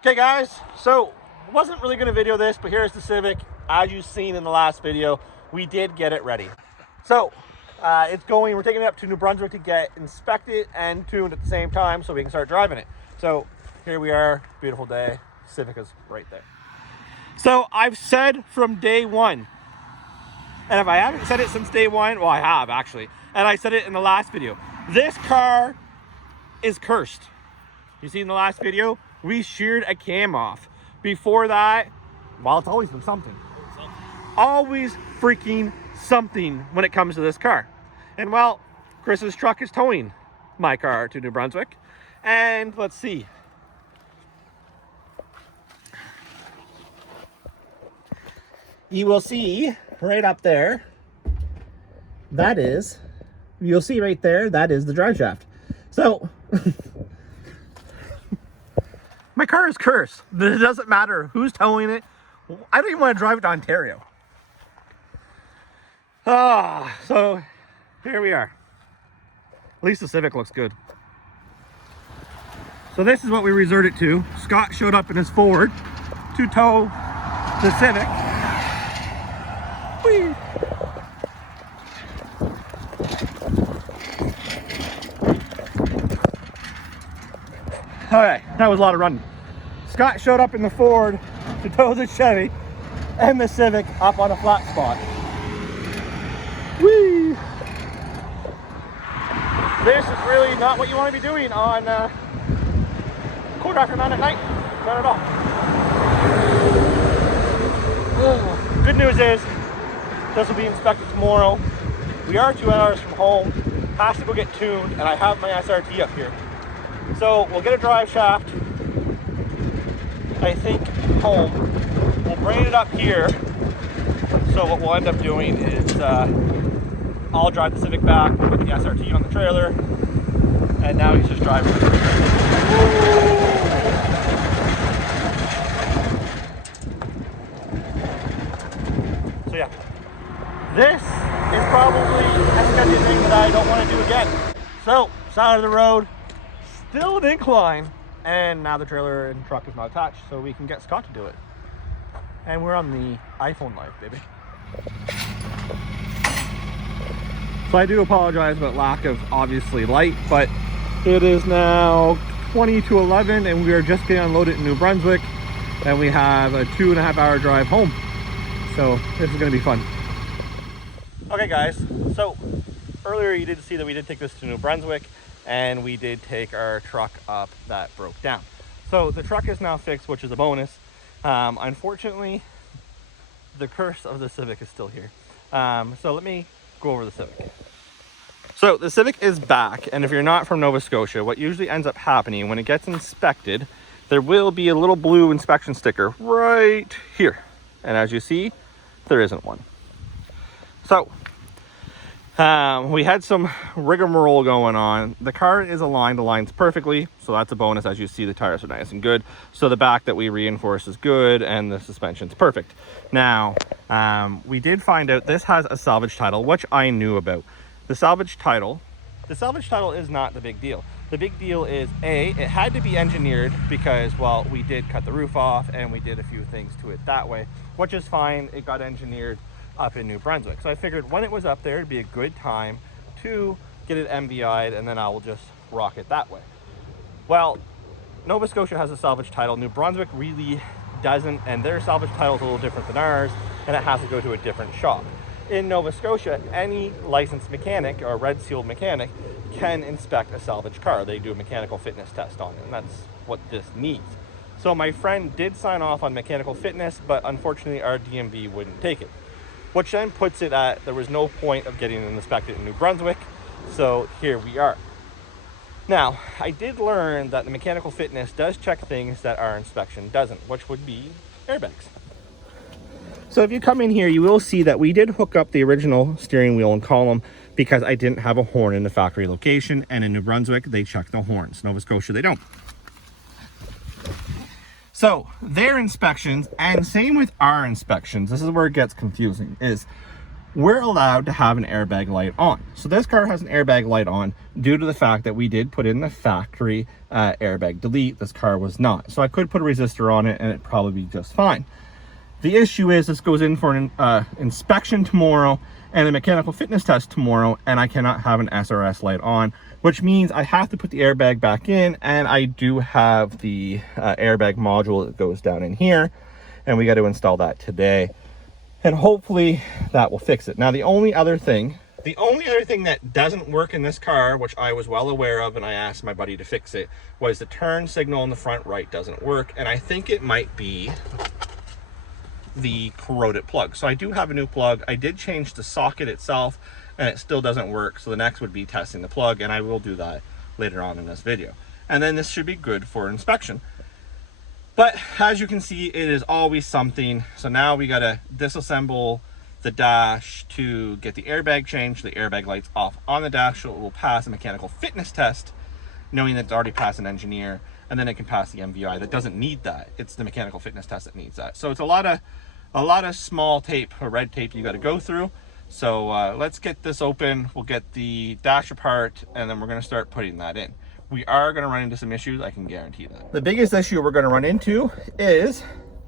Okay guys, so I wasn't really going to video this, but here's the Civic. As you've seen in the last video, we did get it ready. So we're taking it up to New Brunswick to get inspected and tuned at the same time so we can start driving it. So here we are, beautiful day. Civic is right there. So I've said from day one, and if I haven't said it since day one, well I have actually, and I said it in the last video, this car is cursed. You see in the last video, we sheared a cam off. Before that, well, it's always been something. Always freaking something when it comes to this car. And well, Chris's truck is towing my car to New Brunswick. And let's see. You will see right up there, you'll see right there, that is the drive shaft. So, my car is cursed. It doesn't matter who's towing it. I don't even want to drive it to Ontario. So here we are. At least the Civic looks good. So this is what we resorted to. Scott showed up in his Ford to tow the Civic. Whee! Okay, that was a lot of running. Scott showed up in the Ford to tow the Chevy and the Civic up on a flat spot. Whee! This is really not what you want to be doing on quarter after 9 at night. Not at all. Good news is this will be inspected tomorrow. We are 2 hours from home. Has to go get tuned, and I have my SRT up here. So we'll get a drive shaft, I think, home. We'll bring it up here. So what we'll end up doing is I'll drive the Civic back, we'll put the SRT on the trailer, and now he's just driving. So yeah, this is probably a sketchy thing that I don't want to do again. So, side of the road, still an incline, and now the trailer and truck is not attached, so we can get Scott to do it. And we're on the iPhone Live, baby. So I do apologize about lack of obviously light, but it is now 20 to 11 and we are just getting unloaded in New Brunswick, and we have a 2.5 hour drive home. So this is gonna be fun. Okay guys, so earlier you did see that we did take this to New Brunswick, and we did take our truck up that broke down. So the truck is now fixed, which is a bonus. Unfortunately, the curse of the Civic is still here. So let me go over the Civic. So the Civic is back, and if you're not from Nova Scotia, what usually ends up happening when it gets inspected, there will be a little blue inspection sticker right here. And as you see, there isn't one. So we had some rigmarole going on. The car is aligned, aligns perfectly, so that's a bonus. As you see, the tires are nice and good. So the back that we reinforced is good, and the suspension's perfect. Now, we did find out this has a salvage title, which I knew about. The salvage title is not the big deal. The big deal is, A, it had to be engineered because, well, we did cut the roof off and we did a few things to it that way, which is fine. It got engineered up in New Brunswick. So I figured when it was up there, it'd be a good time to get it MBI'd, and then I will just rock it that way. Well, Nova Scotia has a salvage title. New Brunswick really doesn't, and their salvage title is a little different than ours, and it has to go to a different shop. In Nova Scotia, any licensed mechanic or red sealed mechanic can inspect a salvage car. They do a mechanical fitness test on it, and that's what this needs. So my friend did sign off on mechanical fitness, but unfortunately our DMV wouldn't take it. Which then puts it at, there was no point of getting it inspected in New Brunswick, so here we are. Now, I did learn that the mechanical fitness does check things that our inspection doesn't, which would be airbags. So if you come in here, you will see that we did hook up the original steering wheel and column because I didn't have a horn in the factory location, and in New Brunswick, they check the horns. Nova Scotia, they don't. So their inspections, and same with our inspections, this is where it gets confusing, is we're allowed to have an airbag light on. So this car has an airbag light on due to the fact that we did put in the factory airbag delete. This car was not. So I could put a resistor on it and it'd probably be just fine. The issue is this goes in for an inspection tomorrow and a mechanical fitness test tomorrow, and I cannot have an SRS light on, which means I have to put the airbag back in, and I do have the airbag module that goes down in here, and we got to install that today. And hopefully that will fix it. Now, the only other thing that doesn't work in this car, which I was well aware of and I asked my buddy to fix it, was the turn signal in the front right doesn't work. And I think it might be the corroded plug. So I do have a new plug. I did change the socket itself and it still doesn't work. So the next would be testing the plug, and I will do that later on in this video. And then this should be good for inspection. But as you can see, it is always something. So now we gotta disassemble the dash to get the airbag changed. The airbag lights off on the dash, so it will pass a mechanical fitness test, knowing that it's already passed an engineer, and then it can pass the MVI. That doesn't need that. It's the mechanical fitness test that needs that. So it's a lot of small tape or red tape you gotta go through. So let's get this open. We'll get the dash apart, and then we're gonna start putting that in. We are going to run into some issues, I can guarantee that. The biggest issue we're going to run into is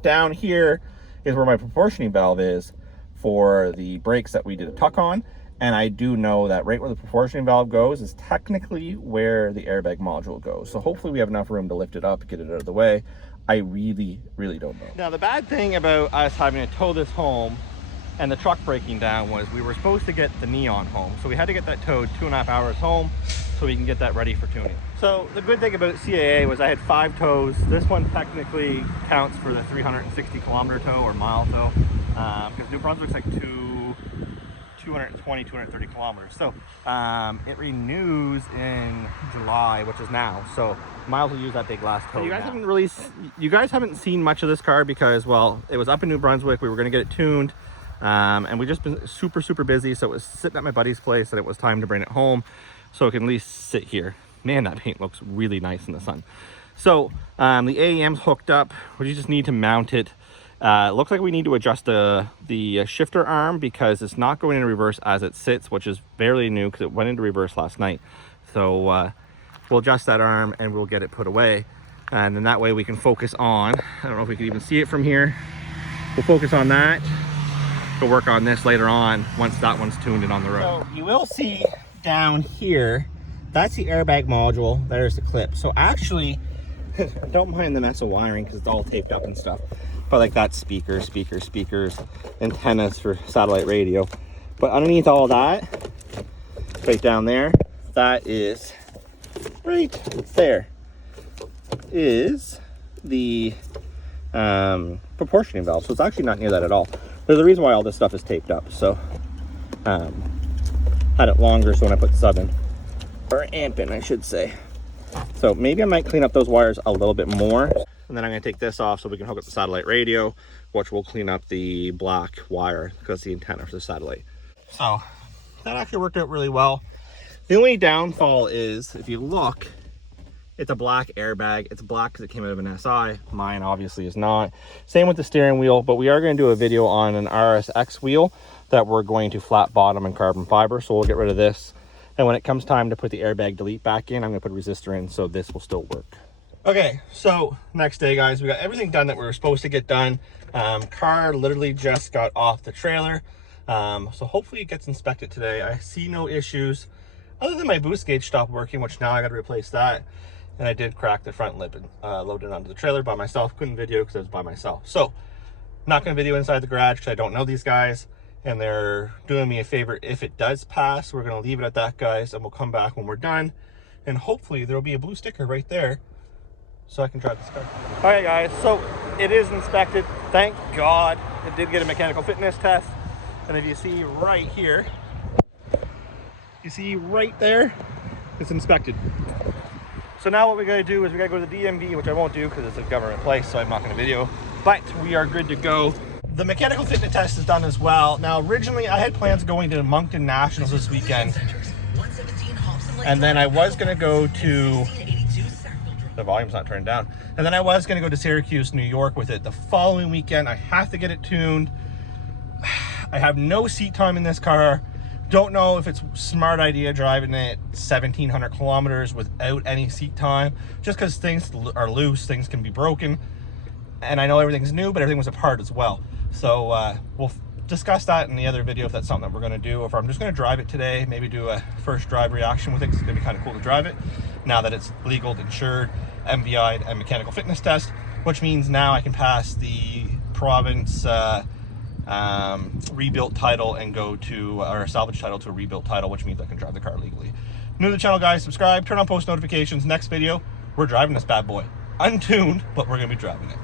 down here is where my proportioning valve is for the brakes that we did a tuck on. And I do know that right where the proportioning valve goes is technically where the airbag module goes. So hopefully we have enough room to lift it up, get it out of the way. I really don't know. Now, the bad thing about us having to tow this home and the truck breaking down was we were supposed to get the neon home. So we had to get that towed 2.5 hours home so we can get that ready for tuning. So the good thing about CAA was I had 5 tows. This one technically counts for the 360 kilometer tow or mile tow, because New Brunswick's like 220, 230 kilometers. So it renews in July, which is now. So miles will use that big last tow. So you guys haven't seen much of this car because, well, it was up in New Brunswick. We were gonna get it tuned. And we just been super busy, so it was sitting at my buddy's place and it was time to bring it home so it can at least sit here. Man, that paint looks really nice in the sun. So the AEM's hooked up. We just need to mount it. It looks like we need to adjust the shifter arm because it's not going into reverse as it sits, which is fairly new because it went into reverse last night. So we'll adjust that arm and we'll get it put away, and then that way we can focus on, I don't know if we can even see it from here, we'll focus on that to work on this later on once that one's tuned in on the road. So you will see down here, that's the airbag module, there's the clip. So actually, don't mind the mess of wiring because it's all taped up and stuff, but like that's speakers, antennas for satellite radio. But underneath all that, right down there, that is right there, is the proportioning valve. So it's actually not near that at all. There's a reason why all this stuff is taped up. So had it longer so when I put sub in, or amp in I should say. So maybe I might clean up those wires a little bit more, and then I'm going to take this off so we can hook up the satellite radio, which will clean up the black wire because the antenna for the satellite. So that actually worked out really well. The only downfall is if you look, it's a black airbag. It's black because it came out of an SI. Mine obviously is not. Same with the steering wheel, but we are going to do a video on an RSX wheel that we're going to flat bottom and carbon fiber. So we'll get rid of this. And when it comes time to put the airbag delete back in, I'm going to put a resistor in so this will still work. Okay, so next day, guys, we got everything done that we were supposed to get done. Car literally just got off the trailer. So hopefully it gets inspected today. I see no issues other than my boost gauge stopped working, which now I got to replace that. And I did crack the front lip and load it onto the trailer by myself. Couldn't video because I was by myself. So not going to video inside the garage because I don't know these guys. And they're doing me a favor. If it does pass, we're going to leave it at that, guys. And we'll come back when we're done. And hopefully there will be a blue sticker right there so I can drive this car. All right, guys. So it is inspected. Thank God. It did get a mechanical fitness test. And if you see right here, you see right there, it's inspected. So now what we got to do is we got to go to the DMV, which I won't do because it's a government place, so I'm not going to video. But we are good to go. The mechanical fitness test is done as well. Now, originally I had plans of going to Moncton Nationals this weekend. And then I was going to go to, the volume's not turned down. And then I was going to go to Syracuse, New York with it the following weekend. I have to get it tuned. I have no seat time in this car. Don't know if it's a smart idea driving it 1,700 kilometers without any seat time, just because things are loose, things can be broken. And I know everything's new, but everything was apart as well. So we'll discuss that in the other video if that's something that we're going to do, or if I'm just going to drive it today, maybe do a first drive reaction with it, because it's going to be kind of cool to drive it now that it's legal, insured, MVI'd, and mechanical fitness test, which means now I can pass the province rebuilt title and go to, or salvage title to a rebuilt title, which means I can drive the car legally. New to the channel, guys, subscribe, turn on post notifications. Next video, we're driving this bad boy. Untuned, but we're going to be driving it.